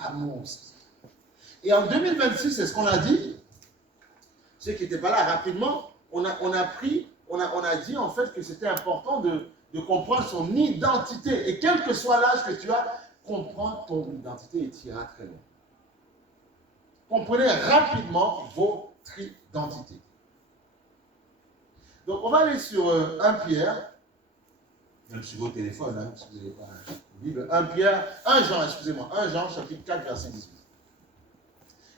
Amour. Et en 2026, c'est ce qu'on a dit. Ceux qui n'étaient pas là, rapidement, on a dit en fait que c'était important de comprendre son identité. Et quel que soit l'âge que tu as, comprends ton identité et tu iras très loin. Comprenez rapidement votre identité. Donc, on va aller sur 1 Pierre, même sur vos téléphones, hein, si vous n'avez pas la Bible. 1 Jean, chapitre 4, verset 18.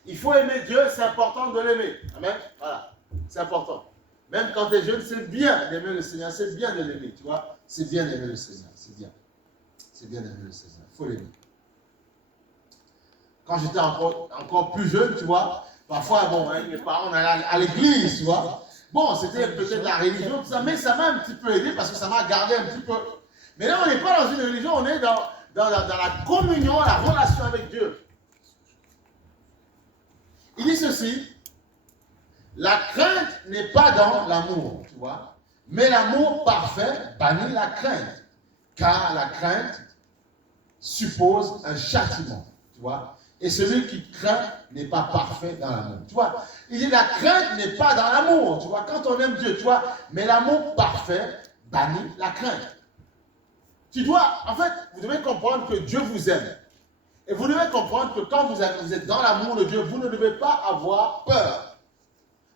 Il faut aimer Dieu, c'est important de l'aimer. Amen. Voilà, c'est important. Même quand tu es jeune, c'est bien d'aimer le Seigneur, c'est bien de l'aimer, tu vois. C'est bien d'aimer le Seigneur, c'est bien. C'est bien d'aimer le Seigneur, il faut l'aimer. Quand j'étais encore plus jeune, tu vois, parfois, bon, hein, mes parents, on allait à l'église, tu vois. Bon, c'était peut-être la religion, tout ça, mais ça m'a un petit peu aidé parce que ça m'a gardé un petit peu. Mais là, on n'est pas dans une religion, on est dans la communion, la relation avec Dieu. Il dit ceci, la crainte n'est pas dans l'amour, tu vois, mais l'amour parfait bannit la crainte, car la crainte suppose un châtiment, tu vois. Et celui qui craint n'est pas parfait dans l'amour. Tu vois, il dit la crainte n'est pas dans l'amour. Tu vois, quand on aime Dieu, tu vois, mais l'amour parfait bannit la crainte. Tu dois, en fait, vous devez comprendre que Dieu vous aime. Et vous devez comprendre que quand vous êtes dans l'amour de Dieu, vous ne devez pas avoir peur.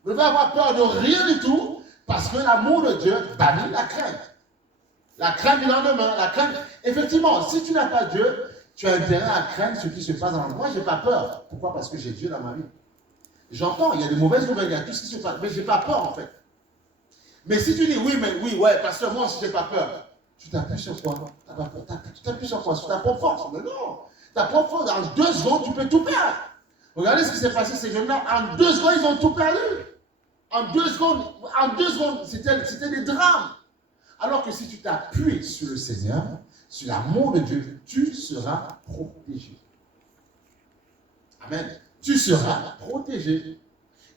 Vous devez avoir peur de rien du tout, parce que l'amour de Dieu bannit la crainte. La crainte du lendemain, la crainte. Effectivement, si tu n'as pas Dieu, tu as intérêt à craindre ce qui se passe dans le monde. Moi, je n'ai pas peur. Pourquoi? Parce que j'ai Dieu dans ma vie. J'entends, il y a des mauvaises nouvelles, il y a tout ce qui se passe, mais je n'ai pas peur en fait. Mais si tu dis ouais, parce que moi aussi je n'ai pas peur, tu t'appuies sur quoi? Tu n'as pas peur. Tu t'appuies sur quoi? Sur ta propre force. Mais non, ta propre force, dans 2 secondes, tu peux tout perdre. Regardez ce qui s'est passé ces jeunes-là, en 2 secondes, ils ont tout perdu. En 2 secondes, c'était des drames. Alors que si tu t'appuies sur le Seigneur, sur l'amour de Dieu, tu seras protégé. Amen. Tu seras protégé.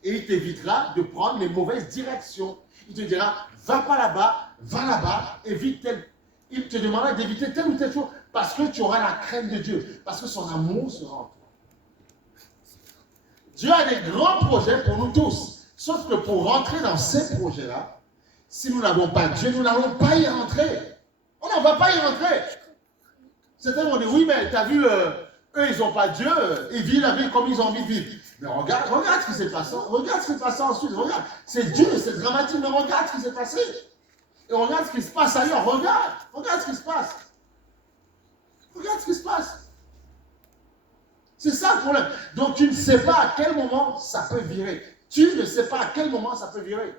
Et il t'évitera de prendre les mauvaises directions. Il te dira, va pas là-bas, évite tel. Il te demandera d'éviter telle ou telle chose parce que tu auras la crainte de Dieu, parce que son amour sera en toi. Dieu a des grands projets pour nous tous. Sauf que pour rentrer dans ces projets-là, si nous n'avons pas Dieu, nous n'allons pas y rentrer. On n'en va pas y rentrer. Certains vont dire, oui, mais tu as vu, eux, ils n'ont pas Dieu, ils vivent la vie comme ils ont envie de vivre. Mais regarde ce qui s'est passé. Regarde ce qui s'est passé ensuite. Regarde, c'est dur, c'est dramatique, mais regarde ce qui s'est passé. Et regarde ce qui se passe ailleurs. Regarde ce qui se passe. Regarde ce qui se passe. C'est ça le problème. Donc tu ne sais pas à quel moment ça peut virer. Tu ne sais pas à quel moment ça peut virer.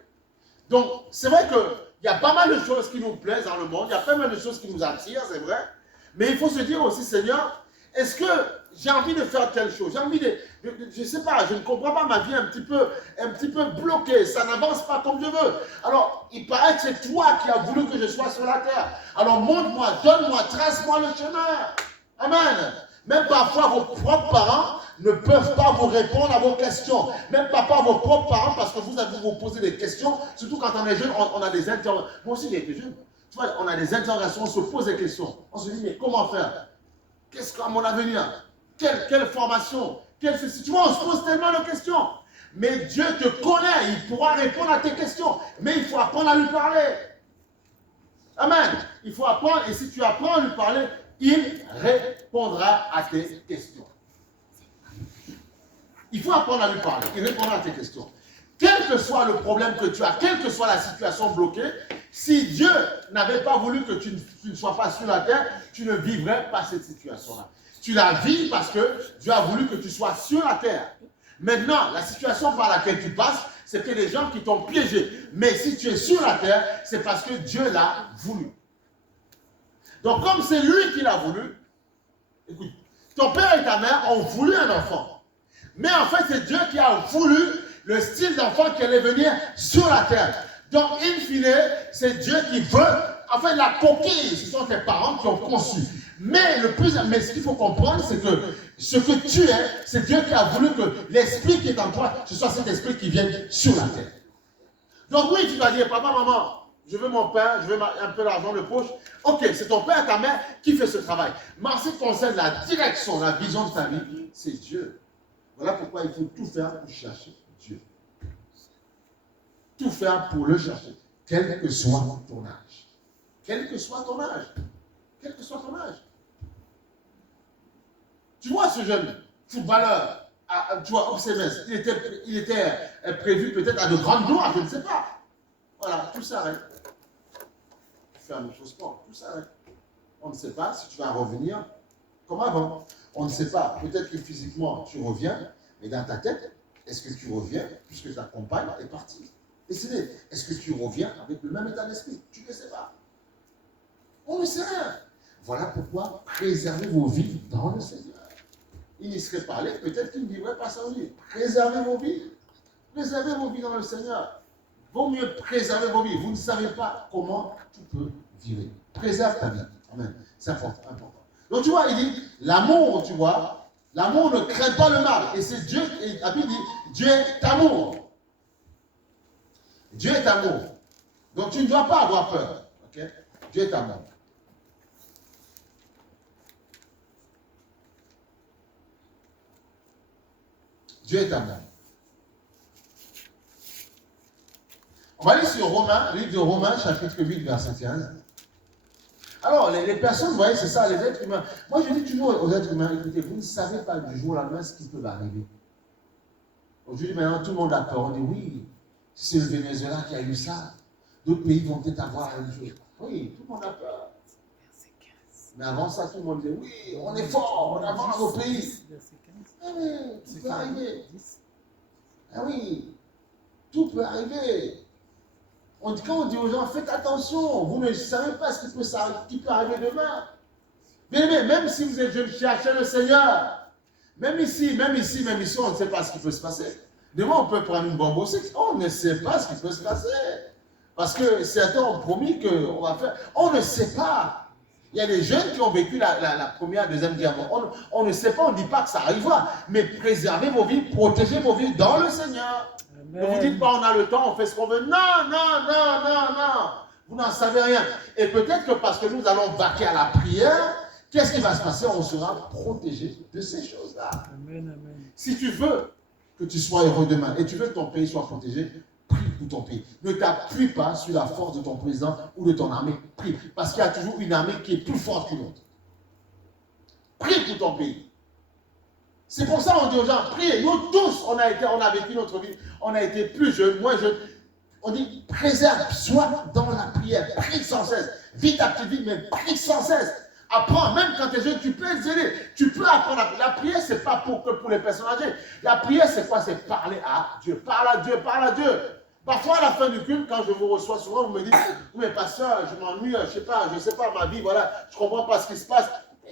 Donc c'est vrai qu'il y a pas mal de choses qui nous plaisent dans le monde. Il y a pas mal de choses qui nous attirent, c'est vrai. Mais il faut se dire aussi, Seigneur, est-ce que j'ai envie de faire telle chose? J'ai envie je ne sais pas, je ne comprends pas ma vie un petit peu bloquée. Ça n'avance pas comme je veux. Alors, il paraît que c'est toi qui as voulu que je sois sur la terre. Alors, montre-moi, donne-moi, trace-moi le chemin. Amen. Même parfois, vos propres parents ne peuvent pas vous répondre à vos questions. Même parfois, vos propres parents, parce que vous avez vous poser des questions, surtout quand on est jeune, on a des interrogations. Moi aussi, j'ai été jeune. Tu vois, on a des interrogations, on se pose des questions. On se dit, mais comment faire? Qu'est-ce qu'à mon avenir? Quelle formation? Tu vois, on se pose tellement de questions. Mais Dieu te connaît, il pourra répondre à tes questions. Mais il faut apprendre à lui parler. Amen. Il faut apprendre, et si tu apprends à lui parler, il répondra à tes questions. Il faut apprendre à lui parler, il répondra à tes questions. Quel que soit le problème que tu as, quelle que soit la situation bloquée, si Dieu n'avait pas voulu que tu ne sois pas sur la terre, tu ne vivrais pas cette situation-là. Tu la vis parce que Dieu a voulu que tu sois sur la terre. Maintenant, la situation par laquelle tu passes, c'est que des gens qui t'ont piégé. Mais si tu es sur la terre, c'est parce que Dieu l'a voulu. Donc, comme c'est lui qui l'a voulu, écoute, ton père et ta mère ont voulu un enfant. Mais en fait, c'est Dieu qui a voulu le style d'enfant qui allait venir sur la terre. Donc, in fine, c'est Dieu qui veut. En fait, la coquille, ce sont tes parents qui ont conçu. Mais ce qu'il faut comprendre, c'est que ce que tu es, c'est Dieu qui a voulu que l'esprit qui est en toi, ce soit cet esprit qui vienne sur la terre. Donc oui, tu vas dire, papa, maman, je veux mon pain, je veux un peu d'argent de poche. Ok, c'est ton père, ta mère qui fait ce travail. Mais en ce qui concerne la direction, la vision de ta vie, c'est Dieu. Voilà pourquoi il faut tout faire pour chercher Dieu. Tout faire pour le chercher, quel que soit ton âge. Quel que soit ton âge. Quel que soit ton âge. Tu vois ce jeune footballeur, tu vois, Obsémès, il était prévu peut-être à de grandes gloires, je ne sais pas. Voilà, tout s'arrête. Tu fais la même chose sport, tout s'arrête. On ne sait pas si tu vas revenir comme avant. On ne sait pas. Peut-être que physiquement, tu reviens, mais dans ta tête, est-ce que tu reviens puisque ta compagne est partie? Décidez, est-ce que tu reviens avec le même état d'esprit? Tu ne sais pas. On ne sait rien. Voilà pourquoi préservez vos vies dans le Seigneur. Il y serait parlé, peut-être qu'il ne vivrait pas sans lui. Préservez vos vies. Préservez vos vies dans le Seigneur. Vaut mieux préserver vos vies. Vous ne savez pas comment tout peut virer. Préserve ta vie. Amen. C'est important. Donc tu vois, il dit, l'amour, tu vois, l'amour ne craint pas le mal. Et c'est Dieu, et la Bible dit, Dieu est amour. Dieu est amour. Donc tu ne dois pas avoir peur. Okay? Dieu est amour. Dieu est amour. On va aller sur Romains, livre de Romains, chapitre 8, verset 15. Alors, les personnes, vous voyez, c'est ça, les êtres humains. Moi, je dis toujours aux êtres humains, écoutez, vous ne savez pas du jour au lendemain ce qui peut arriver. Aujourd'hui, maintenant, tout le monde a peur. On dit, oui, c'est le Venezuela qui a eu ça. D'autres pays vont peut-être avoir la même chose. Oui, tout le monde a peur. Mais avant ça, tout le monde dit, oui, on est fort, on avance nos pays. Ah oui, tout peut arriver. Ah oui, tout peut arriver. Quand on dit aux gens, faites attention, vous ne savez pas ce qui peut arriver demain. Mais même si vous êtes jeune, cherchez le Seigneur. Même ici, on ne sait pas ce qui peut se passer. Demain, on peut prendre une bombe aussi. On ne sait pas ce qui peut se passer. Parce que certains ont promis qu'on va faire. On ne sait pas. Il y a des jeunes qui ont vécu la première, deuxième guerre. On ne sait pas, on ne dit pas que ça arrivera. Mais préservez vos vies, protégez vos vies dans le Seigneur. Amen. Ne vous dites pas, on a le temps, on fait ce qu'on veut. Non. Vous n'en savez rien. Et peut-être que parce que nous allons vaquer à la prière, qu'est-ce qui va se passer? On sera protégé de ces choses-là. Amen. Si tu veux que tu sois heureux demain et tu veux que ton pays soit protégé, prie pour ton pays. Ne t'appuie pas sur la force de ton président ou de ton armée. Prie. Parce qu'il y a toujours une armée qui est plus forte que l'autre. Prie pour ton pays. C'est pour ça qu'on dit aux gens, priez. Nous tous, on a vécu notre vie. On a été plus jeunes, moins jeunes. On dit, préserve, sois dans la prière. Prie sans cesse. Vis ta petite vie, mais prie sans cesse. Apprends, même quand tu es jeune, tu peux les aider. Tu peux apprendre. La prière, ce n'est pas que pour les personnes âgées. La prière, c'est quoi? C'est parler à Dieu. Parle à Dieu. Parfois, à la fin du culte, quand je vous reçois souvent, vous me dites, oui, mais pasteur, je m'ennuie, je ne sais pas, ma vie, voilà, je ne comprends pas ce qui se passe.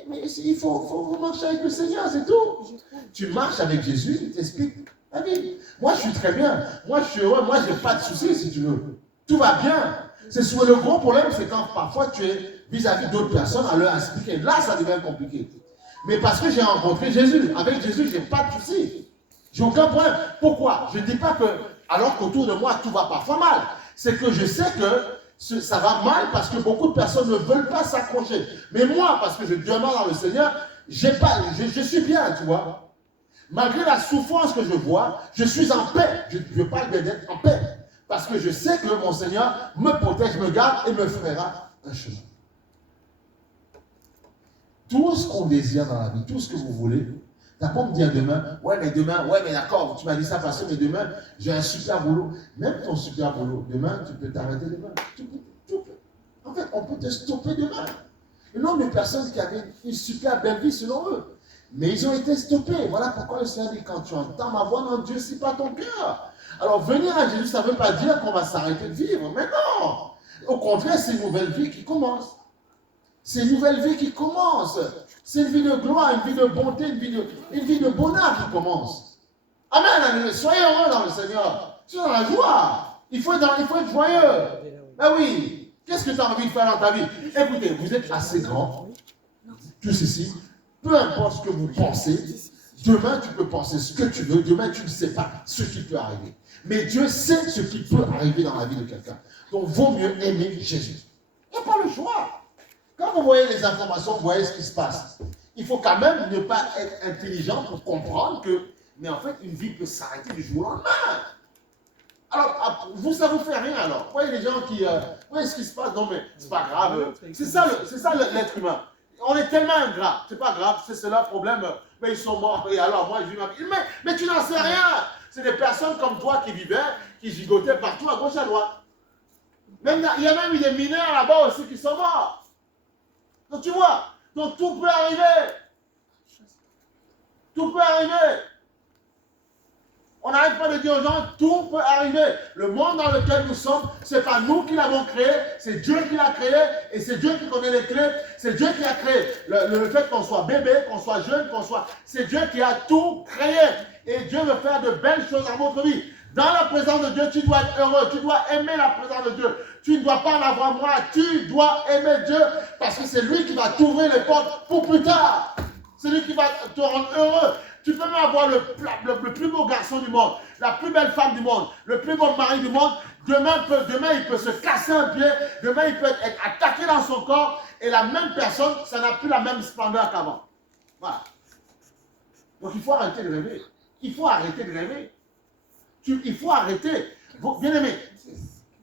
Mais il faut marcher avec le Seigneur, c'est tout. Tu marches avec Jésus, il t'explique la vie. Moi, je suis très bien. Moi, je suis heureux. Moi, je n'ai pas de soucis, si tu veux. Tout va bien. C'est souvent le gros problème, c'est quand parfois tu es vis-à-vis d'autres personnes à leur expliquer. Là, ça devient compliqué. Mais parce que j'ai rencontré Jésus. Avec Jésus, je n'ai pas de soucis. J'ai aucun problème. Pourquoi? Je ne dis pas que, alors qu'autour de moi, tout va parfois mal. C'est que je sais que ça va mal parce que beaucoup de personnes ne veulent pas s'accrocher. Mais moi, parce que je demeure dans le Seigneur, je suis bien, tu vois. Malgré la souffrance que je vois, je suis en paix. Je parle d'être en paix. Parce que je sais que mon Seigneur me protège, me garde et me fera un chemin. Tout ce qu'on désire dans la vie, tout ce que vous voulez, t'as pas me dire demain, ouais mais d'accord, tu m'as dit ça parce que demain, j'ai un super boulot. Même ton super boulot, demain, tu peux t'arrêter demain. En fait, on peut te stopper demain. Le nombre de personnes qui avaient une super belle vie selon eux. Mais ils ont été stoppés. Voilà pourquoi le Seigneur dit, quand tu entends ma voix, n'endurcis pas ton cœur. Alors, venir à Jésus, ça ne veut pas dire qu'on va s'arrêter de vivre. Mais non. Au contraire, c'est une nouvelle vie qui commence. C'est une nouvelle vie qui commence. C'est une vie de gloire, une vie de bonté, une vie de bonheur qui commence. Amen. Soyez heureux dans le Seigneur. Soyez dans la joie. Il faut être joyeux. Ben oui. Qu'est-ce que tu as envie de faire dans ta vie? Écoutez, vous êtes assez grand. Tous ici. Peu importe ce que vous pensez, Demain, tu peux penser ce que tu veux. Demain, tu ne sais pas ce qui peut arriver. Mais Dieu sait ce qui peut arriver dans la vie de quelqu'un. Donc, vaut mieux aimer Jésus. Il n'y a pas le choix. Quand vous voyez les informations, vous voyez ce qui se passe. Il faut quand même ne pas être intelligent pour comprendre que, mais en fait, une vie peut s'arrêter du jour au lendemain. Alors, vous, ça ne vous fait rien alors. Vous voyez les gens qui, vous voyez ce qui se passe, non mais c'est pas grave. C'est ça l'être humain. On est tellement ingrat, c'est pas grave, c'est cela le problème. Mais ils sont morts, et alors moi je vis ma vie. Mais tu n'en sais rien. C'est des personnes comme toi qui vivaient, qui gigotaient partout à gauche à droite. Même, il y a même eu des mineurs là-bas aussi qui sont morts. Donc tu vois, donc tout peut arriver. Tout peut arriver. On n'arrête pas de dire aux gens, tout peut arriver. Le monde dans lequel nous sommes, ce n'est pas nous qui l'avons créé, c'est Dieu qui l'a créé, et c'est Dieu qui connaît les clés, c'est Dieu qui a créé. Le fait qu'on soit bébé, qu'on soit jeune, c'est Dieu qui a tout créé. Et Dieu veut faire de belles choses dans votre vie. Dans la présence de Dieu, tu dois être heureux, tu dois aimer la présence de Dieu. Tu ne dois pas en avoir moins, tu dois aimer Dieu, parce que c'est lui qui va t'ouvrir les portes pour plus tard. C'est lui qui va te rendre heureux. Tu peux même avoir le plus beau garçon du monde, la plus belle femme du monde, le plus beau mari du monde. Demain, il peut se casser un pied. Demain, il peut être attaqué dans son corps. Et la même personne, ça n'a plus la même splendeur qu'avant. Voilà. Donc, il faut arrêter de rêver. Il faut arrêter de rêver. Il faut arrêter. Bien aimé,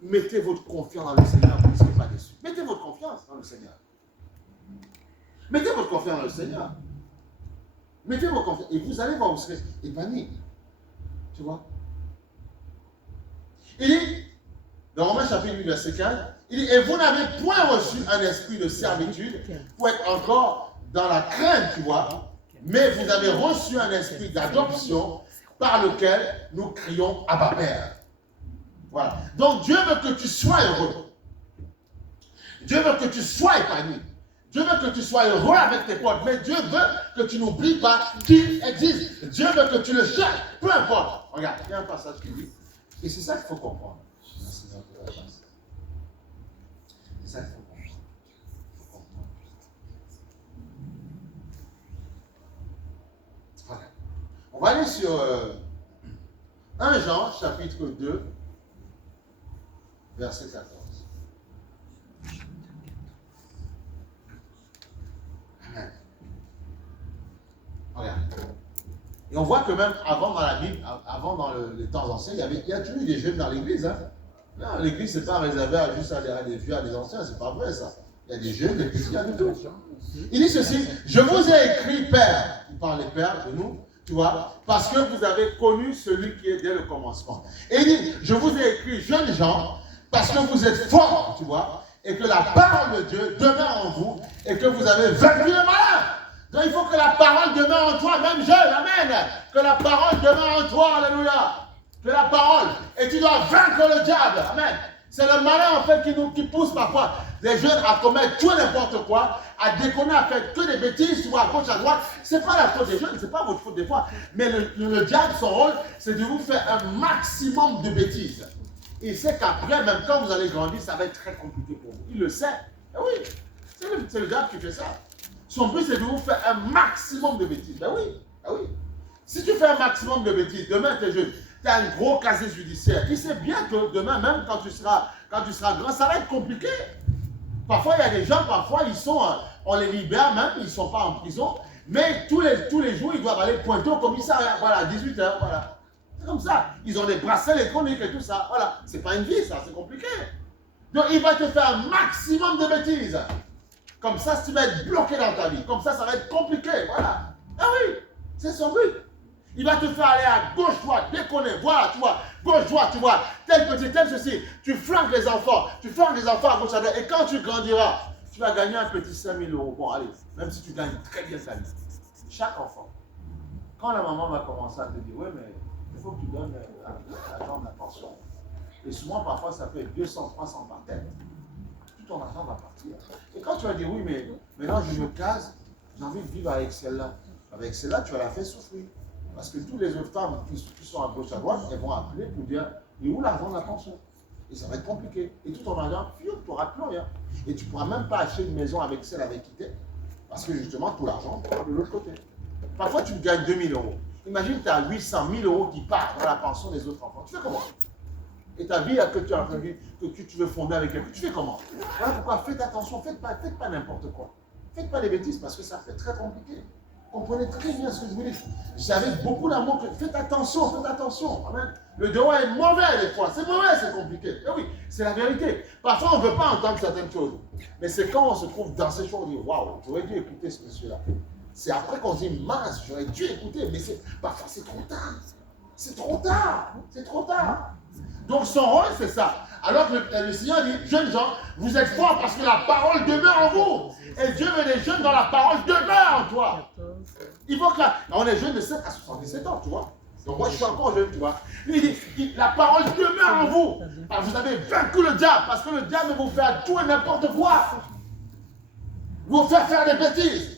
mettez votre confiance dans le Seigneur. Vous ne serez pas déçus. Mettez votre confiance dans le Seigneur. Mettez votre confiance dans le Seigneur. Mettez vos confiances et vous allez voir, vous serez épanouis. Tu vois? Il dit, dans Romains chapitre 8, verset 15, il dit, et vous n'avez point reçu un esprit de servitude pour être encore dans la crainte, tu vois, mais vous avez reçu un esprit d'adoption par lequel nous crions Abba Père. Voilà. Donc Dieu veut que tu sois heureux. Dieu veut que tu sois épanoui. Dieu veut que tu sois heureux avec tes potes, mais Dieu veut que tu n'oublies pas qu'il existe. Dieu veut que tu le cherches, peu importe. Regarde, il y a un passage qui dit, et c'est ça qu'il faut comprendre. C'est ça qu'il faut comprendre. Voilà. On va aller sur 1 Jean, chapitre 2, verset 14. Regarde. Et on voit que même avant dans la Bible, avant dans les temps anciens, il y a toujours eu des jeunes dans l'église. Hein? Non, l'église, ce n'est pas réservé juste à des vieux, à des anciens, c'est pas vrai ça. Il y a des jeunes, des petits, il y a de tout. Il dit ceci, je vous ai écrit, Père, il parle des pères de nous, tu vois, parce que vous avez connu celui qui est dès le commencement. Et il dit, je vous ai écrit, jeunes gens, parce que vous êtes forts, tu vois, et que la parole de Dieu demeure en vous, et que vous avez vaincu le malin. Donc il faut que la parole demeure en toi, même jeune, amen. Que la parole demeure en toi, alléluia. Que la parole, et tu dois vaincre le diable, amen. C'est le malin en fait qui pousse parfois les jeunes à commettre tout et n'importe quoi, à déconner, à faire que des bêtises, tu vois, à gauche, à droite. C'est pas la faute des jeunes, c'est pas votre faute des fois. Mais le diable, son rôle, c'est de vous faire un maximum de bêtises. Il sait qu'après, même quand vous allez grandir, ça va être très compliqué pour vous. Il le sait. Et oui, c'est le diable qui fait ça. Son but, c'est de vous faire un maximum de bêtises. Ben oui, ben oui. Si tu fais un maximum de bêtises, demain, tu es jeune, tu as un gros casier judiciaire. Il sait bien que demain, même quand tu seras grand, ça va être compliqué. Parfois, il y a des gens, parfois, ils sont, on les libère même, ils ne sont pas en prison, mais tous les jours, ils doivent aller pointer au commissariat, voilà, à 18h, voilà. C'est comme ça. Ils ont des bracelets électroniques et tout ça, voilà. C'est pas une vie, ça, c'est compliqué. Donc, il va te faire un maximum de bêtises. Comme ça, tu vas être bloqué dans ta vie. Comme ça va être compliqué. Voilà. Ah oui, c'est son but. Il va te faire aller à gauche, droite, déconner. Voilà, tu vois. Gauche, droite, tu vois. Tel petit, tel ceci. Tu flanques les enfants. Tu flanques les enfants à gauche, à droite. Et quand tu grandiras, tu vas gagner un petit 5 000 €. Bon, allez, même si tu gagnes très bien ta vie. Chaque enfant. Quand la maman va commencer à te dire, oui, mais il faut que tu donnes l'argent de la pension. Et souvent, parfois, ça peut être 200, 300 par tête. Ton argent va partir. Et quand tu vas dire, oui, mais maintenant je me case, j'ai envie de vivre avec celle-là. Avec celle-là, tu vas la faire souffrir. Parce que toutes les autres femmes qui sont à gauche, à droite, elles vont appeler pour dire, et où l'argent de la pension? Et ça va être compliqué. Et tout ton argent, tu n'auras plus rien. Et tu ne pourras même pas acheter une maison avec celle avec qui tu es. Parce que justement, tout l'argent va de l'autre côté. Parfois, tu gagnes 2000 euros. Imagine, tu as 800 000 euros qui partent dans la pension des autres enfants. Tu fais comment? Et ta vie que tu veux fonder avec quelqu'un, tu fais comment? Voilà pourquoi faites attention, faites pas n'importe quoi. Faites pas des bêtises parce que ça fait très compliqué. Comprenez très bien ce que je vous dis. J'avais beaucoup d'amour. Faites attention, faites attention. Amen. Le devoir est mauvais des fois. C'est mauvais, c'est compliqué. Et oui, c'est la vérité. Parfois, on ne veut pas entendre certaines choses. Mais c'est quand on se trouve dans ces choses, on dit, waouh, j'aurais dû écouter ce monsieur-là. C'est après qu'on se dit, mince, j'aurais dû écouter. Mais parfois, c'est trop tard. C'est trop tard. C'est trop tard. Donc, son rôle, c'est ça. Alors que le Seigneur dit, jeunes gens, vous êtes forts parce que la parole demeure en vous. Et Dieu veut des jeunes dont la parole demeure en toi. Il faut que on est jeunes de 7 à 77 ans, tu vois. Donc moi, je suis encore jeune, tu vois. Il dit, la parole demeure en vous. Alors, vous avez vaincu le diable, parce que le diable vous fait tout et n'importe quoi. Vous fait faire des bêtises.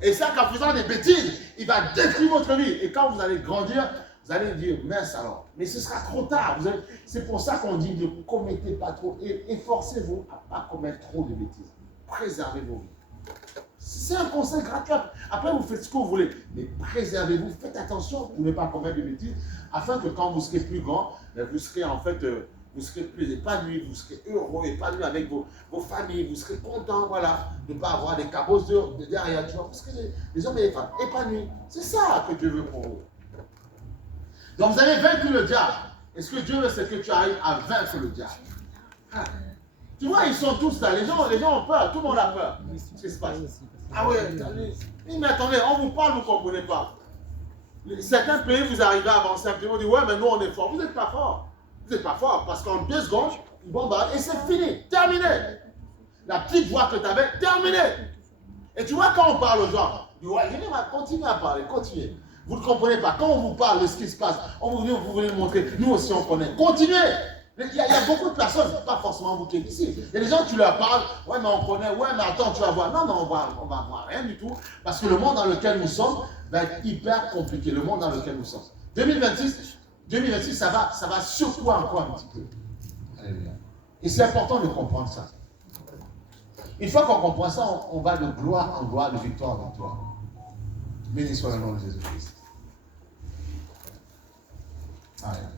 Et ça, qu'en faisant des bêtises, il va détruire votre vie. Et quand vous allez grandir, vous allez dire, mince alors. Mais ce sera trop tard. C'est pour ça qu'on dit, ne commettez pas trop. Et efforcez-vous à ne pas commettre trop de bêtises. Préservez vos vies. C'est un conseil gratuit. Après, vous faites ce que vous voulez. Mais préservez-vous, faites attention pour ne pas commettre de bêtises, afin que quand vous serez plus grand, vous serez en fait, vous serez plus épanoui, vous serez heureux, épanoui avec vos familles, vous serez content, voilà, de ne pas avoir des cabosses derrière, tu vois, parce que les hommes et les femmes épanouis. C'est ça que Dieu veut pour vous. Donc vous avez vaincu le diable. Et ce que Dieu veut, c'est que tu arrives à vaincre le diable. Ah. Tu vois, ils sont tous là. Les gens ont peur. Tout le monde a peur. Qu'est-ce qui se passe? Ah ouais, mais attendez, on vous parle, vous ne comprenez pas. Certains pays, vous arrivez à avancer un petit peu, vous dites, ouais, mais nous, on est fort. Vous n'êtes pas fort. Vous n'êtes pas fort parce qu'en 2 secondes, ils bombardent et c'est fini. Terminé. La petite voix que tu avais, terminé. Et tu vois, quand on parle aux gens, ouais, continuez à parler, continuez. Vous ne comprenez pas. Quand on vous parle de ce qui se passe, vous voulez montrer, nous aussi on connaît. Continuez. Il y a beaucoup de personnes, pas forcément vous qui êtes ici. Il y a des gens, tu leur parles, ouais, mais on connaît, ouais, mais attends, tu vas voir. Non, on va voir rien du tout. Parce que le monde dans lequel nous sommes va être hyper compliqué. Le monde dans lequel nous sommes. 2026, ça va secouer encore un petit peu. Et c'est important de comprendre ça. Une fois qu'on comprend ça, on va de gloire en gloire, de victoire en victoire. Béni soit le nom de Jésus-Christ. Amen.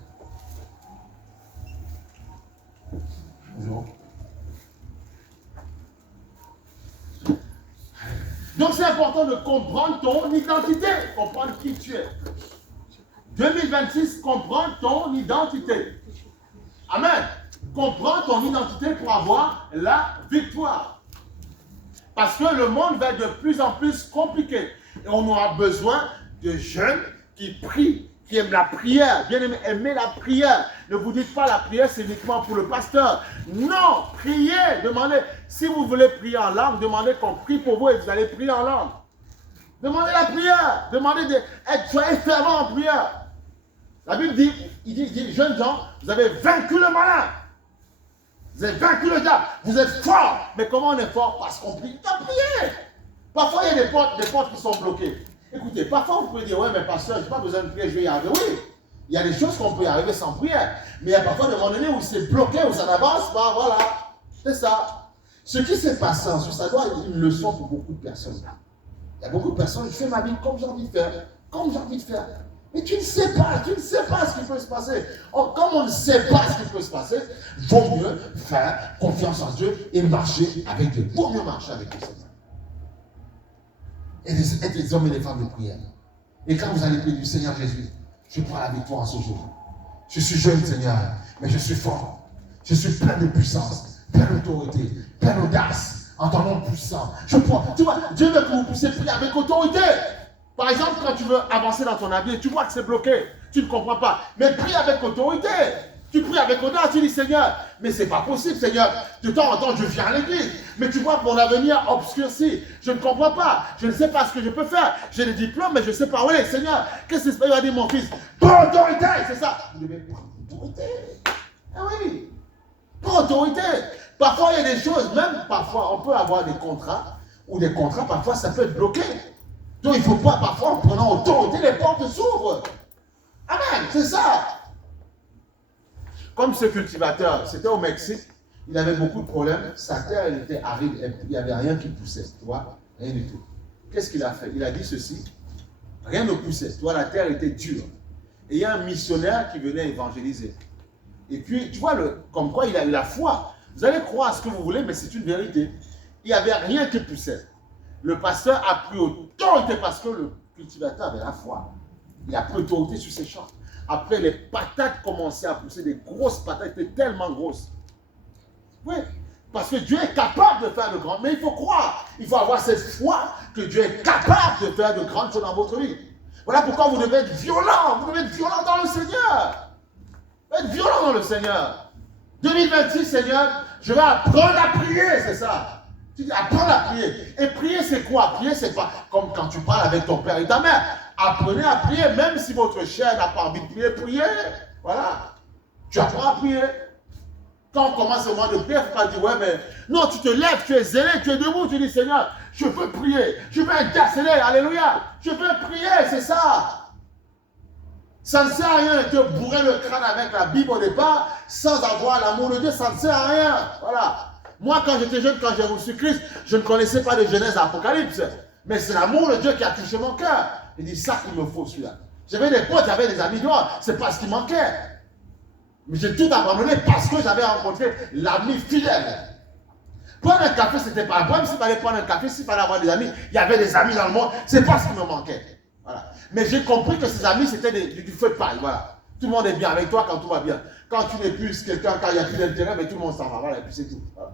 Bonjour. Donc c'est important de comprendre ton identité, comprendre qui tu es. 2026, comprendre ton identité. Amen. Comprendre ton identité pour avoir la victoire. Parce que le monde va être de plus en plus compliqué. Et on aura besoin de jeunes qui prient, qui aiment la prière. Bien aimez la prière. Ne vous dites pas la prière, c'est uniquement pour le pasteur. Non, priez, demandez. Si vous voulez prier en langue, demandez qu'on prie pour vous et vous allez prier en langue. Demandez la prière. Demandez soyez fervent en prière. La Bible dit, il dit, jeunes gens, vous avez vaincu le malin. Vous avez vaincu le diable. Vous êtes forts. Mais comment on est fort? Parce qu'on prie. Tu as prié. Parfois, il y a des portes qui sont bloquées. Écoutez, parfois, vous pouvez dire, ouais, mais pasteur, je n'ai pas besoin de prier, je vais y arriver. Oui, il y a des choses qu'on peut y arriver sans prière. Mais il y a parfois des moments donnés où c'est bloqué, où ça n'avance pas. Voilà. C'est ça. Ce qui s'est passé ensuite, ça doit être une leçon pour beaucoup de personnes. Il y a beaucoup de personnes, je fais ma vie comme j'ai envie de faire. Comme j'ai envie de faire. Mais tu ne sais pas ce qui peut se passer. Comme on ne sait pas ce qui peut se passer, vaut mieux faire confiance en Dieu et marcher avec Dieu. Vaut mieux marcher avec Dieu. Et être des hommes et des femmes de prière. Et quand vous allez prier du Seigneur Jésus, je prends la victoire en ce jour. Je suis jeune, Seigneur, mais je suis fort. Je suis plein de puissance, plein d'autorité, plein d'audace, en ton nom puissant. Je prends. Tu vois, Dieu veut que vous puissiez prier avec autorité. Par exemple, quand tu veux avancer dans ton avenir, tu vois que c'est bloqué, tu ne comprends pas. Mais prie avec autorité. Tu pries avec audace, tu dis Seigneur, mais c'est pas possible, Seigneur. De temps en temps, je viens à l'église, mais tu vois que mon avenir obscurci. Je ne comprends pas, je ne sais pas ce que je peux faire. J'ai des diplômes, mais je ne sais pas où aller. Seigneur, qu'est-ce qui se passe? Il va dire mon fils, prends autorité, c'est ça. Vous devez prendre autorité. Ah oui, prends autorité. Parfois, il y a des choses, même parfois, on peut avoir des contrats, ou des contrats, parfois, ça peut être bloqué. Donc, il ne faut pas, parfois, en prenant autorité, les portes s'ouvrent. Amen, c'est ça. Comme ce cultivateur, c'était au Mexique, il avait beaucoup de problèmes, sa terre elle était aride, il n'y avait rien qui poussait, tu vois, rien du tout. Qu'est-ce qu'il a fait? Il a dit ceci, Rien ne poussait. Tu vois, la terre était dure. Et il y a un missionnaire qui venait évangéliser. Et puis, tu vois, comme quoi il a eu la foi. Vous allez croire à ce que vous voulez, mais c'est une vérité. Il n'y avait rien qui poussait. Le pasteur a pris autorité parce que le cultivateur avait la foi. Il a pris autorité sur ses champs. Après, les patates commençaient à pousser, des grosses patates, étaient tellement grosses. Oui, parce que Dieu est capable de faire de grandes, mais il faut croire. Il faut avoir cette foi que Dieu est capable de faire de grandes choses dans votre vie. Voilà pourquoi vous devez être violent. Vous devez être violent dans le Seigneur. Être violent dans le Seigneur. 2026, Seigneur, je vais apprendre à prier, c'est ça. Tu dis apprendre à prier. Et prier, c'est quoi? Prier, c'est pas comme quand tu parles avec ton père et ta mère. Apprenez à prier, même si votre chair n'a pas envie de prier, priez. Voilà. Tu apprends à prier. Quand on commence au moment de prier, il ne faut pas dire, ouais, mais non, tu te lèves, tu es zélé, tu es debout, tu dis, Seigneur, je veux prier, je veux intercéder, alléluia, je veux prier, c'est ça. Ça ne sert à rien de te bourrer le crâne avec la Bible au départ, sans avoir l'amour de Dieu, ça ne sert à rien. Voilà. Moi, quand j'étais jeune, quand j'ai reçu Christ, je ne connaissais pas de Genèse à Apocalypse. Mais c'est l'amour de Dieu qui a touché mon cœur. Il dit, ça qu'il me faut, celui-là. J'avais des potes, j'avais des amis noirs, c'est pas ce qui manquait. Mais j'ai tout abandonné parce que j'avais rencontré l'ami fidèle. Prendre un café, c'était pas un problème. S'il fallait prendre un café, s'il fallait avoir des amis, il y avait des amis dans le monde, c'est pas ce qui me manquait. Voilà. Mais j'ai compris que ces amis, c'était du feu de paille. Voilà. Tout le monde est bien avec toi quand tout va bien. Quand tu n'es plus quelqu'un, quand il n'y a plus d'intérêt, mais tout le monde s'en va. Voilà, et puis c'est tout. Voilà.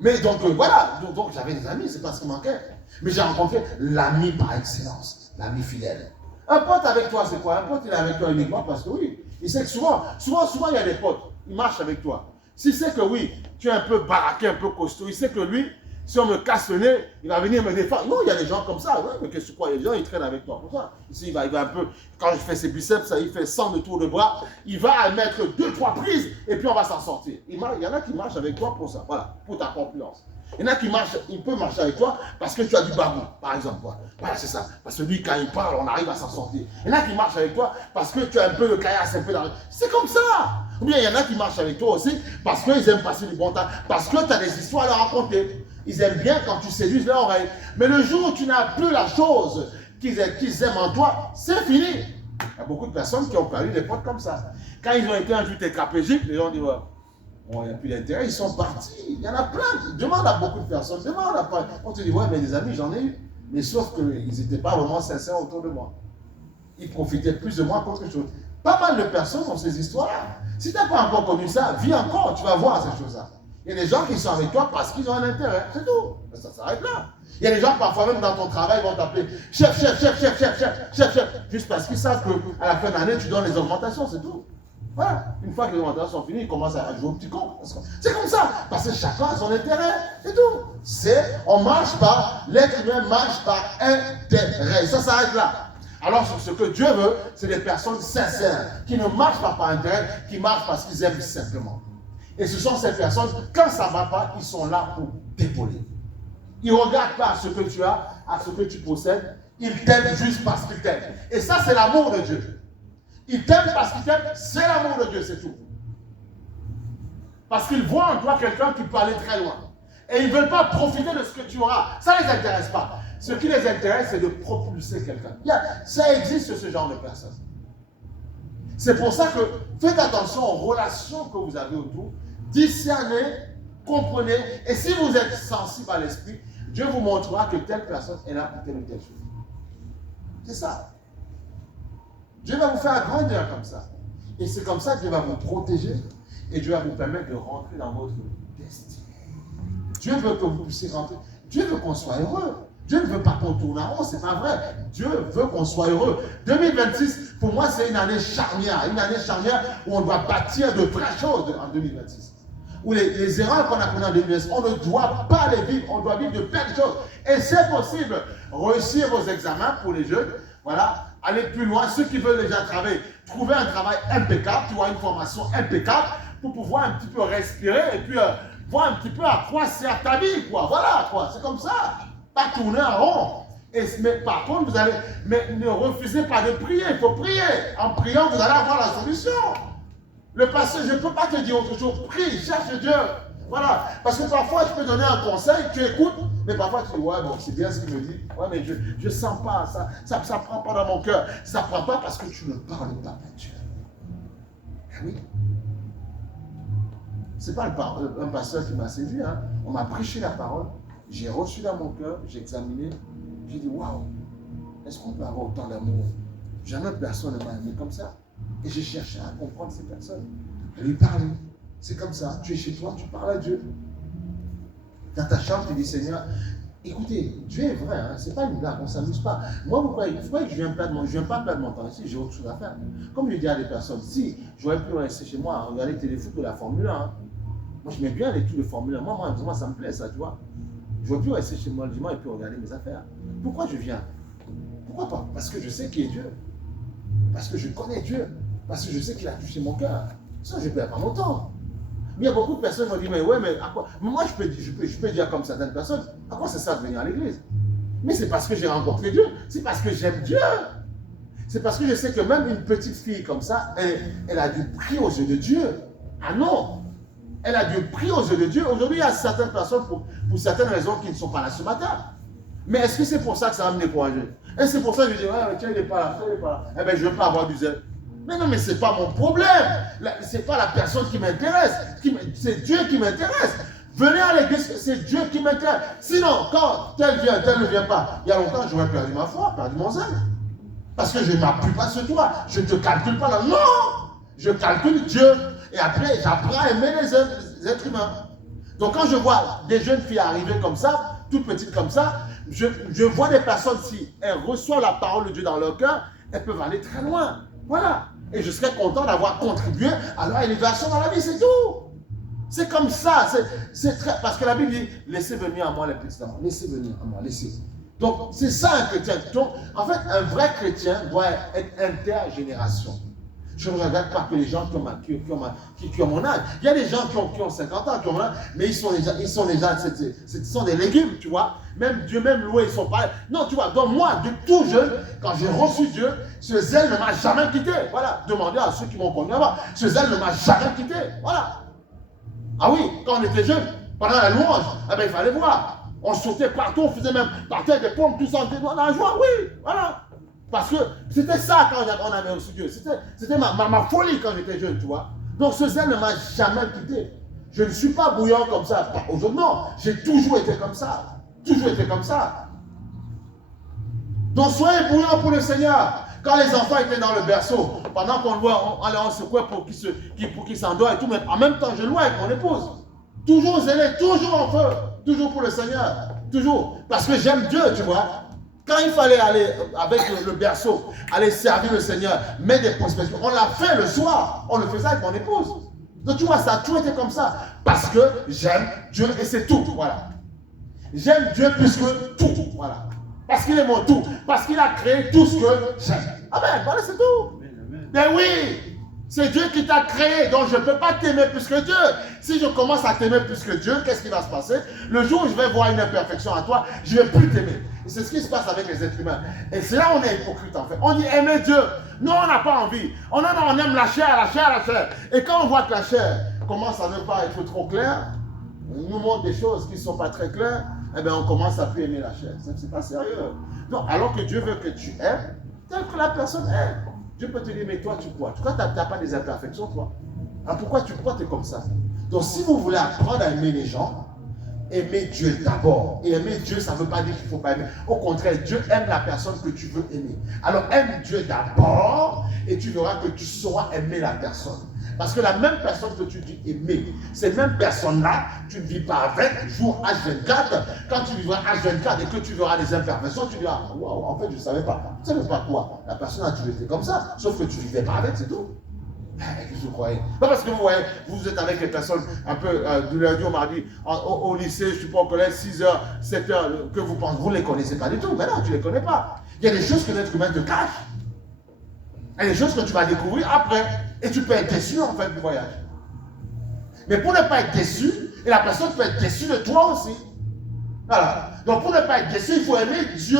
Mais donc, voilà. Donc j'avais des amis, c'est pas ce qui manquait. Mais j'ai rencontré l'ami par excellence, l'ami fidèle. Un pote avec toi, c'est quoi? Un pote, il est avec toi uniquement parce que oui. Il sait que souvent, il y a des potes, il marche avec toi. S'il sait que oui, tu es un peu baraqué, un peu costaud, il sait que lui, si on me casse le nez, il va venir me défendre. Non, il y a des gens comme ça, ouais, mais qu'est-ce que quoi? Les gens, ils traînent avec toi pour ça. Ici, il va un peu, quand je fais ses biceps, ça, il fait 100 de tours de bras, il va mettre 2-3 prises, et puis on va s'en sortir. Il y en a qui marchent avec toi pour ça, voilà, pour ta confiance. Il y en a qui marchent, il peut marcher avec toi parce que tu as du bagou, par exemple. Voilà, c'est ça. Parce que lui, quand il parle, on arrive à s'en sortir. Il y en a qui marchent avec toi parce que tu as un peu de caillasse, un peu d'argent. C'est comme ça. Ou bien il y en a qui marchent avec toi aussi parce qu'ils aiment passer du bon temps, parce que tu as des histoires à leur raconter. Ils aiment bien quand tu séduises leur oreille. Mais le jour où tu n'as plus la chose qu'ils aiment en toi, c'est fini. Il y a beaucoup de personnes qui ont perdu des potes comme ça. Quand ils ont été un jour tétraplégiques, les gens disent, ouais, bon, il n'y a plus d'intérêt, ils sont partis. Il y en a plein. Demande à beaucoup de personnes. Demande à pas. On te dit, ouais, mais des amis, j'en ai eu. Mais sauf qu'ils n'étaient pas vraiment sincères autour de moi. Ils profitaient plus de moi qu'autre chose. Pas mal de personnes ont ces histoires-là. Si tu n'as pas encore connu ça, vis encore, tu vas voir ces choses-là. Il y a des gens qui sont avec toi parce qu'ils ont un intérêt. C'est tout. Ça s'arrête là. Il y a des gens, parfois même dans ton travail, vont t'appeler chef, juste parce qu'ils savent qu'à la fin de l'année, tu donnes les augmentations, c'est tout. Voilà. Une fois que les augmentations sont finies, ils commencent à jouer au petit con. C'est comme ça. Parce que chacun a son intérêt. C'est tout. On marche par, l'être humain marche par intérêt. Ça s'arrête là. Alors, ce que Dieu veut, c'est des personnes sincères, qui ne marchent pas par intérêt, qui marchent parce qu'ils aiment simplement. Et ce sont ces personnes, quand ça ne va pas, ils sont là pour t'épauler. Ils ne regardent pas à ce que tu as, à ce que tu possèdes. Ils t'aiment juste parce qu'ils t'aiment. Et ça, c'est l'amour de Dieu. Ils t'aiment parce qu'ils t'aiment, c'est l'amour de Dieu, c'est tout. Parce qu'ils voient en toi quelqu'un qui peut aller très loin. Et ils ne veulent pas profiter de ce que tu auras. Ça ne les intéresse pas. Ce qui les intéresse, c'est de propulser quelqu'un. Ça existe, ce genre de personnes. C'est pour ça que faites attention aux relations que vous avez autour. Discernez, comprenez. Et si vous êtes sensible à l'esprit, Dieu vous montrera que telle personne est là pour telle ou telle chose. C'est ça. Dieu va vous faire grandir comme ça. Et c'est comme ça que Dieu va vous protéger et Dieu va vous permettre de rentrer dans votre destinée. Dieu veut que vous puissiez rentrer. Dieu veut qu'on soit heureux. Dieu ne veut pas qu'on tourne en rond, c'est pas vrai. Dieu veut qu'on soit heureux. 2026, pour moi, c'est une année charnière. Une année charnière où on doit bâtir de vraies choses en 2026. Où les erreurs qu'on a connues en 2026, on ne doit pas les vivre. On doit vivre de belles choses. Et c'est possible. Réussir vos examens pour les jeunes. Voilà. Aller plus loin. Ceux qui veulent déjà travailler, trouver un travail impeccable, tu vois, une formation impeccable pour pouvoir un petit peu respirer et puis voir un petit peu à quoi sert ta vie, quoi. Voilà, quoi. C'est comme ça. Pas tourner en rond. Mais par contre, mais ne refusez pas de prier. Il faut prier. En priant, vous allez avoir la solution. Le passé, je ne peux pas te dire autre chose. Prie, cherche Dieu. Voilà. Parce que parfois, tu peux donner un conseil, tu écoutes, Mais parfois tu dis, ouais, bon, c'est bien ce qu'il me dit. Ouais, mais je ne sens pas, ça ne prend pas dans mon cœur. Ça ne prend pas parce que tu ne parles pas à Dieu. Oui. Ce n'est pas un pasteur qui m'a séduit. Hein. On m'a prêché la parole. J'ai reçu dans mon cœur, j'ai examiné. J'ai dit, waouh, est-ce qu'on peut avoir autant d'amour? Jamais personne ne m'a aimé comme ça. Et j'ai cherché à comprendre ces personnes. À lui parler. C'est comme ça. Tu es chez toi, tu parles à Dieu. Dans ta chambre, tu dis, Seigneur, écoutez, Dieu est vrai, hein, c'est pas une blague, on ne s'amuse pas. Moi, vous croyez que je ne viens pas perdre mon temps ici, j'ai autre chose à faire. Comme je dis à des personnes, si j'aurais pu rester chez moi à regarder Téléfoot de la Formule 1, hein. Moi, je mets bien les trucs de Formule 1. Moi, ça me plaît, ça, tu vois. Je ne veux plus rester chez moi le dimanche et puis regarder mes affaires. Pourquoi je viens? Pourquoi pas? Parce que je sais qui est Dieu. Parce que je connais Dieu. Parce que je sais qu'il a touché mon cœur. Ça, je ne perds pas mon temps. Mais il y a beaucoup de personnes qui vont dire, mais ouais, mais à quoi? Moi, je peux dire comme certaines personnes, à quoi ça sert de venir à l'église? Mais c'est parce que j'ai rencontré Dieu. C'est parce que j'aime Dieu. C'est parce que je sais que même une petite fille comme ça, elle a du prix aux yeux de Dieu. Ah non! Elle a du prix aux yeux de Dieu. Aujourd'hui, il y a certaines personnes, pour certaines raisons, qui ne sont pas là ce matin. Mais est-ce que c'est pour ça que ça va me décourager? Et c'est pour ça que je dis, ouais, tiens, il n'est pas là, il n'est pas là. Eh bien, je ne veux pas avoir du zèle. Mais non, mais ce n'est pas mon problème. Ce n'est pas la personne qui m'intéresse. C'est Dieu qui m'intéresse. Venez à l'église, c'est Dieu qui m'intéresse. Sinon, quand tel vient, tel ne vient pas, il y a longtemps, j'aurais perdu ma foi, perdu mon zèle. Parce que je ne m'appuie pas sur toi. Je ne te calcule pas là. Non! Je calcule Dieu. Et après, j'apprends à aimer les êtres humains. Donc, quand je vois des jeunes filles arriver comme ça, toutes petites comme ça, je vois des personnes, si elles reçoivent la parole de Dieu dans leur cœur, elles peuvent aller très loin. Voilà. Et je serais content d'avoir contribué à leur élévation dans la vie, c'est tout. C'est comme ça. Parce que la Bible dit, laissez venir à moi les petits enfants. Laissez venir à moi, laissez. Donc, c'est ça un chrétien. Donc, en fait, un vrai chrétien doit être intergénération. Je ne regarde pas que les gens qui ont mon âge. Il y a des gens qui ont 50 ans, qui ont mon âge, mais ils sont des légumes, tu vois. Même Dieu, même loué, ils ne sont pas. Non, tu vois, donc moi, de tout jeune, quand j'ai reçu Dieu, ce zèle ne m'a jamais quitté. Voilà, demandez à ceux qui m'ont connu avant. Ce zèle ne m'a jamais quitté. Voilà. Ah oui, quand on était jeune, pendant la louange, eh ben, il fallait voir. On sautait partout, on faisait même partir avec des pompes, tout ça, on était dans la joie, oui, voilà. Parce que c'était ça quand on avait reçu Dieu. C'était ma folie quand j'étais jeune, tu vois. Donc ce zèle ne m'a jamais quitté. Je ne suis pas bouillant comme ça. Aujourd'hui, non. J'ai toujours été comme ça. Toujours été comme ça. Donc soyez bouillants pour le Seigneur. Quand les enfants étaient dans le berceau, pendant qu'on louait, on secouait pour qu'ils s'endorment et tout, mais en même temps, je louais avec mon épouse. Toujours zélé, toujours en feu. Toujours pour le Seigneur. Toujours. Parce que j'aime Dieu, tu vois. Quand il fallait aller avec le berceau, aller servir le Seigneur, mettre des prospections, on l'a fait le soir. On le faisait avec mon épouse. Donc tu vois, ça a toujours été comme ça. Parce que j'aime Dieu et c'est tout. Voilà. J'aime Dieu plus que tout. Voilà. Parce qu'il est mon tout. Parce qu'il a créé tout ce que j'aime. Amen. Voilà, c'est tout. Mais oui, c'est Dieu qui t'a créé. Donc je ne peux pas t'aimer plus que Dieu. Si je commence à t'aimer plus que Dieu, qu'est-ce qui va se passer? Le jour où je vais voir une imperfection à toi, je ne vais plus t'aimer. Et c'est ce qui se passe avec les êtres humains. Et c'est là où on est hypocrite en fait. On dit aimer Dieu. Non, on n'a pas envie. On aime la chair, la chair, la chair. Et quand on voit que la chair commence à ne pas être trop claire, on nous montre des choses qui ne sont pas très claires, eh bien on commence à plus aimer la chair. Ce n'est pas sérieux. Non, alors que Dieu veut que tu aimes tel que la personne aime. Dieu peut te dire, mais toi tu crois. Tu n'as pas des imperfections, toi. Alors pourquoi tu crois, tu es comme ça? Donc si vous voulez apprendre à aimer les gens, aimer Dieu d'abord. Et aimer Dieu, ça ne veut pas dire qu'il ne faut pas aimer. Au contraire, Dieu aime la personne que tu veux aimer. Alors aime Dieu d'abord et tu verras que tu sauras aimer la personne. Parce que la même personne que tu dis aimer, ces mêmes personnes-là, tu ne vis pas avec jour H24. Quand tu vivras H24 et que tu verras des imperfections, tu diras, waouh, en fait, je ne savais pas. Tu ne savais pas quoi? La personne a toujours été comme ça, sauf que tu ne vivais pas avec, c'est tout. Qu'est-ce que vous croyez? Pas parce que vous voyez, vous êtes avec les personnes un peu du lundi au mardi, au lycée, je ne suis pas au collège, 6h, 7h, que vous pensez, vous ne les connaissez pas du tout. Mais non, tu ne les connais pas. Il y a des choses que l'être humain te cache. Il y a des choses que tu vas découvrir après. Et tu peux être déçu en fait du voyage. Mais pour ne pas être déçu, et la personne peut être déçue de toi aussi. Voilà. Donc pour ne pas être déçu, il faut aimer Dieu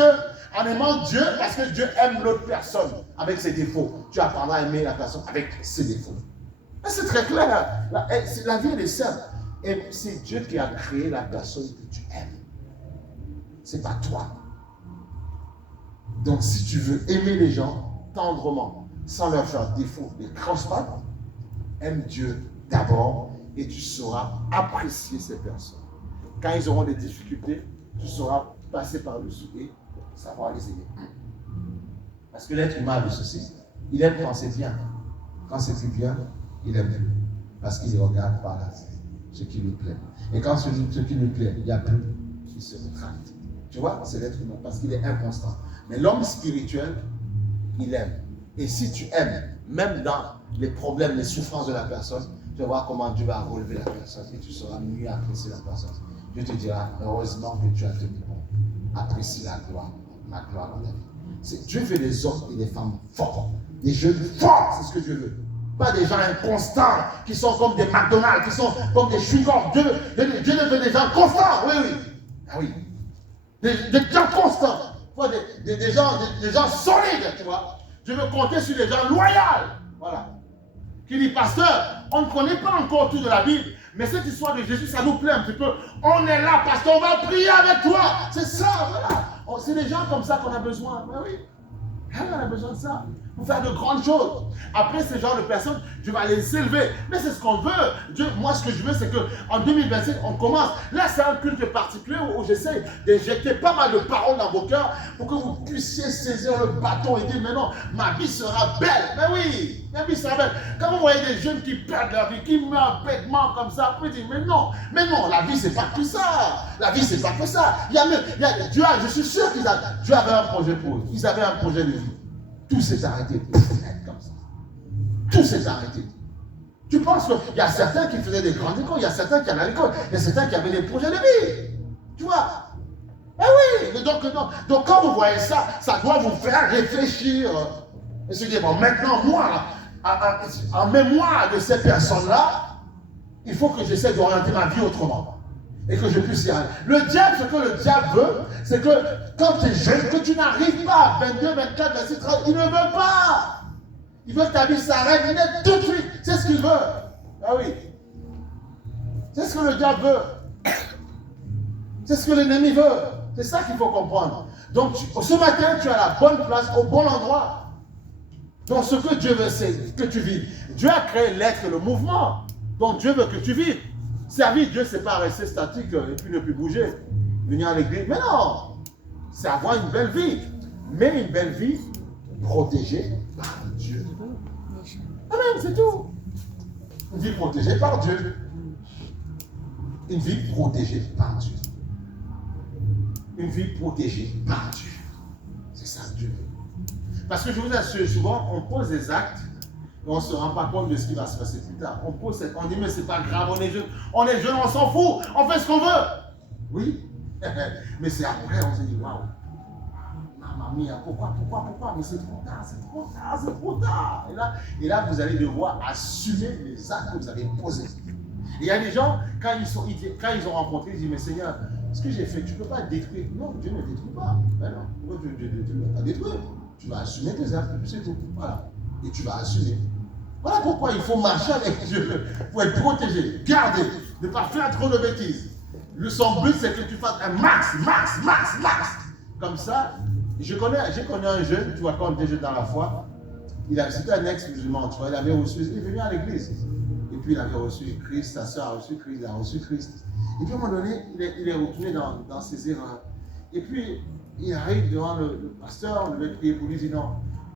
en aimant Dieu parce que Dieu aime l'autre personne avec ses défauts. Tu apprendras à aimer la personne avec ses défauts. C'est très clair. La vie elle est simple. Et c'est Dieu qui a créé la personne que tu aimes. c'est pas toi. Donc si tu veux aimer les gens tendrement, sans leur faire défaut, les cross-pattes, aime Dieu d'abord et tu sauras apprécier ces personnes. Quand ils auront des difficultés, tu sauras passer par-dessus et savoir les aider. Parce que l'être humain a ceci, il aime quand c'est bien. Quand c'est plus bien, il aime plus. Parce qu'il regarde par là ce qui lui plaît. Et quand ce qui lui plaît, il n'y a plus, il se rétracte. Tu vois, c'est l'être humain parce qu'il est inconstant. Mais l'homme spirituel, il aime. Et si tu aimes, même dans les problèmes, les souffrances de la personne, tu vas voir comment Dieu va relever la personne et tu sauras mieux apprécier la personne. Dieu te dira, heureusement que tu as tenu bon. Apprécie la gloire dans ta vie. Dieu veut des hommes et des femmes forts. Des jeunes forts, c'est ce que Dieu veut. Pas des gens inconstants, qui sont comme des McDonald's, qui sont comme des chewing-gums. Dieu veut des gens constants, oui, oui. Ah oui. Des gens constants. Des gens solides, tu vois. Je veux compter sur des gens loyaux. Voilà. Qui dit, pasteur, on ne connaît pas encore tout de la Bible, mais cette histoire de Jésus, ça nous plaît un petit peu. On est là parce qu'on va prier avec toi. C'est ça, voilà. C'est des gens comme ça qu'on a besoin. Ben oui. On a besoin de ça pour faire de grandes choses. Après, ce genre de personnes, Dieu va les élever. Mais c'est ce qu'on veut. Moi, ce que je veux, c'est qu'en 2025, on commence. Là, c'est un culte particulier où j'essaie d'injecter pas mal de paroles dans vos cœurs pour que vous puissiez saisir le bâton et dire, mais non, ma vie sera belle. Mais oui, ma vie sera belle. Quand vous voyez des jeunes qui perdent leur vie, qui meurent bêtement comme ça, vous dites, mais non, la vie, c'est pas que ça. La vie, c'est pas que ça. Je suis sûr que Dieu avait un projet pour eux. Ils avaient un projet de vie. Tout s'est arrêté comme ça. Tout s'est arrêté. Tu penses qu'il y a certains qui faisaient des grandes écoles, il y a certains qui allaient à l'école, il y a certains qui avaient des projets de vie. Tu vois? Eh oui! Donc quand vous voyez ça, ça doit vous faire réfléchir. Et se dire, bon, maintenant, moi, en mémoire de ces personnes-là, il faut que j'essaie d'orienter ma vie autrement. Et que je puisse y aller. Le diable, ce que le diable veut, c'est que quand tu es jeune, que tu n'arrives pas à 22, 24, 26, 30, il ne veut pas. Il veut que ta vie s'arrête net tout de suite. C'est ce qu'il veut. Ah oui. C'est ce que le diable veut. C'est ce que l'ennemi veut. C'est ça qu'il faut comprendre. Donc, ce matin, tu es à la bonne place, au bon endroit. Donc, ce que Dieu veut, c'est que tu vives. Dieu a créé l'être et le mouvement. Donc, Dieu veut que tu vives. Servir Dieu, c'est pas rester statique et puis ne plus bouger. Venir à l'église. Mais non! C'est avoir une belle vie. Mais une belle vie protégée par Dieu. Amen, c'est tout. Une vie protégée par Dieu. Une vie protégée par Dieu. Une vie protégée par Dieu. C'est ça que Dieu veut. Parce que je vous assure, souvent, on pose des actes et on ne se rend pas compte de ce qui va se passer plus tard. On dit, mais c'est pas grave, on est jeune, on s'en fout, on fait ce qu'on veut. Oui, mais c'est après, on se dit, waouh, mamie, pourquoi, mais c'est trop tard. Et là, vous allez devoir assumer les actes que vous avez posés. Et il y a des gens, quand ils ont rencontré, ils disent, mais Seigneur, ce que j'ai fait, tu ne peux pas détruire. Non, Dieu ne détruit pas. Ben non, pourquoi Dieu ne va pas détruire? Tu vas assumer tes actes, c'est tout. Voilà. Et tu vas assumer. Voilà pourquoi il faut marcher avec Dieu, pour être protégé, garder, ne pas faire trop de bêtises. Son but, c'est que tu fasses un max. Comme ça, j'ai connu un jeune, tu vois, quand on était jeune dans la foi, c'était un ex-musulman, tu vois, il est venu à l'église. Et puis il avait reçu Christ, sa soeur a reçu Christ, il a reçu Christ. Et puis à un moment donné, il est retourné dans ses erreurs. Et puis, il arrive devant le pasteur, on devait prier pour lui, il dit non,